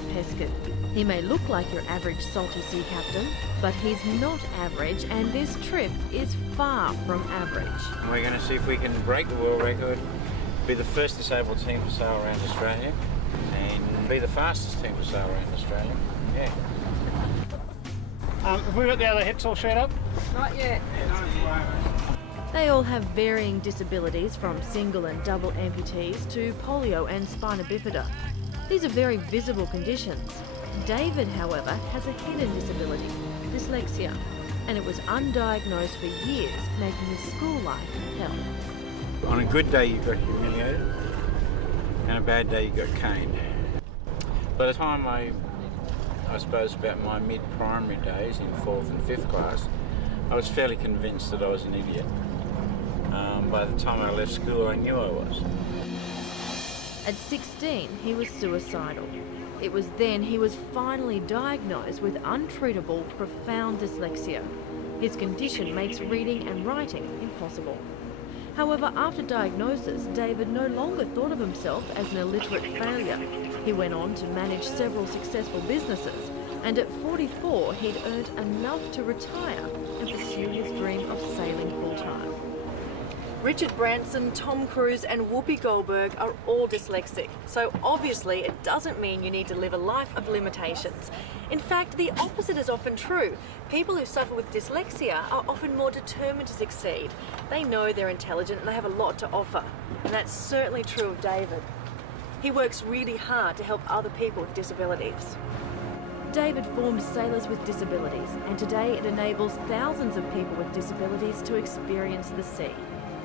David Peskin. He may look like your average salty sea captain, but he's not average, and this trip is far from average. We're going to see if we can break the world record, be the first disabled team to sail around Australia, and be the fastest team to sail around Australia. Yeah. Have we got the other hips all showed up? Not yet. They all have varying disabilities, from single and double amputees to polio and spina bifida. These are very visible conditions. David, however, has a hidden disability, dyslexia, and it was undiagnosed for years, making his school life hell. On a good day you got humiliated, and a bad day you got caned. By the time I suppose about my mid-primary days in 4th and 5th class, I was fairly convinced that I was an idiot. By the time I left school I knew I was. At 16, he was suicidal. It was then he was finally diagnosed with untreatable, profound dyslexia. His condition makes reading and writing impossible. However, after diagnosis, David no longer thought of himself as an illiterate failure. He went on to manage several successful businesses, and at 44, he'd earned enough to retire and pursue his dream of sailing full-time. Richard Branson, Tom Cruise and Whoopi Goldberg are all dyslexic, so obviously it doesn't mean you need to live a life of limitations. In fact, the opposite is often true. People who suffer with dyslexia are often more determined to succeed. They know they're intelligent and they have a lot to offer, and that's certainly true of David. He works really hard to help other people with disabilities. David formed Sailors with Disabilities, and today it enables thousands of people with disabilities to experience the sea.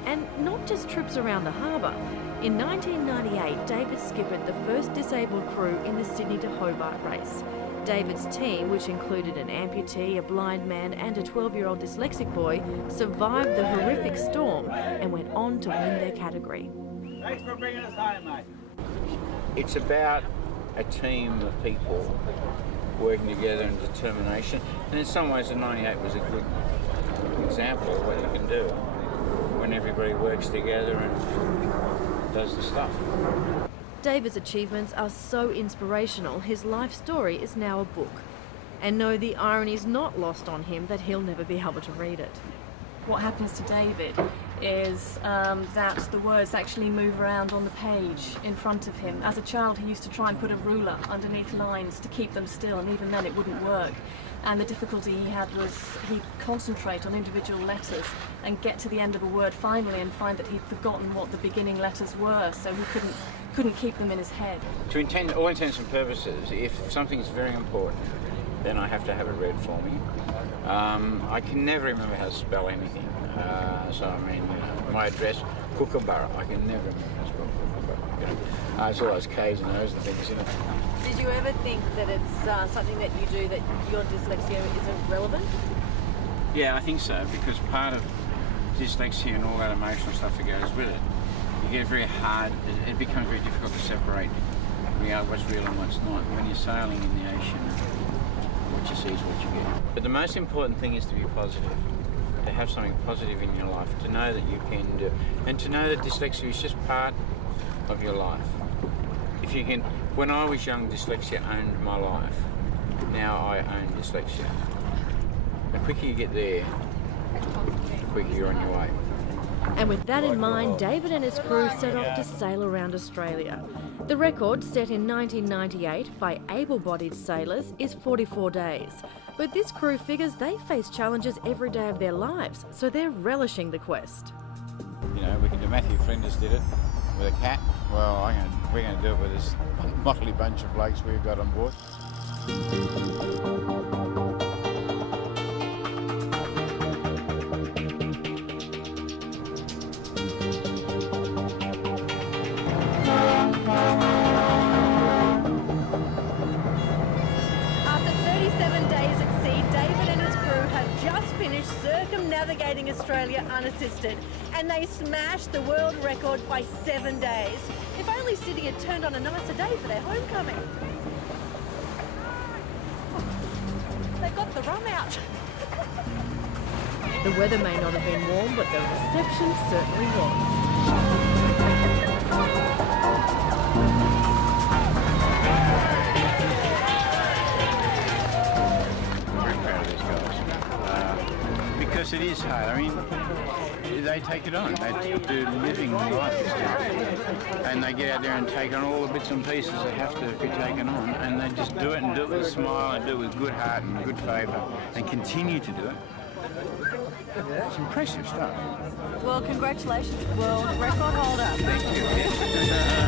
And not just trips around the harbour. In 1998, David skippered the first disabled crew in the Sydney to Hobart race. David's team, which included an amputee, a blind man and a 12-year-old dyslexic boy, survived the horrific storm and went on to win their category. Thanks for bringing us home, mate. It's about a team of people working together and determination, and in some ways the 98 was a good example of what you can do when everybody works together and does the stuff. David's achievements are so inspirational, his life story is now a book. And no, the irony's not lost on him that he'll never be able to read it. What happens to David is that the words actually move around on the page in front of him. As a child, he used to try and put a ruler underneath lines to keep them still, and even then it wouldn't work. And the difficulty he had was he'd concentrate on individual letters and get to the end of a word finally and find that he'd forgotten what the beginning letters were, so he couldn't keep them in his head. To all intents and purposes, if something's very important, then I have to have it read for me. I can never remember how to spell anything. So I mean, my address, Kookaburra, I can never remember how to spell Kookaburra. You know, it's all those K's and O's and things, you know. Did you ever think that it's something that you do that your dyslexia isn't relevant? Yeah, I think so, because part of dyslexia and all that emotional stuff that goes with it, you get very hard, it becomes very difficult to separate what's real and what's not. When you're sailing in the ocean, what you see is what you get. But the most important thing is to be positive, to have something positive in your life, to know that you can do, and to know that dyslexia is just part of your life. If you can, when I was young, dyslexia owned my life. Now I own dyslexia. The quicker you get there, the quicker you're on your way. And with that in mind, David and his crew set off to sail around Australia. The record, set in 1998 by able-bodied sailors, is 44 days. But this crew figures they face challenges every day of their lives, so they're relishing the quest. You know, we can do. Matthew Flinders did it with a cat. Well, we're going to do it with this motley bunch of blokes we've got on board. Circumnavigating Australia unassisted, and they smashed the world record by 7 days. If only Sydney had turned on a nicer day for their homecoming. They got the rum out. The weather may not have been warm, but the reception certainly was. I mean, they take it on. They do living life stuff. And they get out there and take on all the bits and pieces that have to be taken on. And they just do it and do it with a smile and do it with good heart and good favour and continue to do it. It's impressive stuff. Well, congratulations, world record holder. Thank you.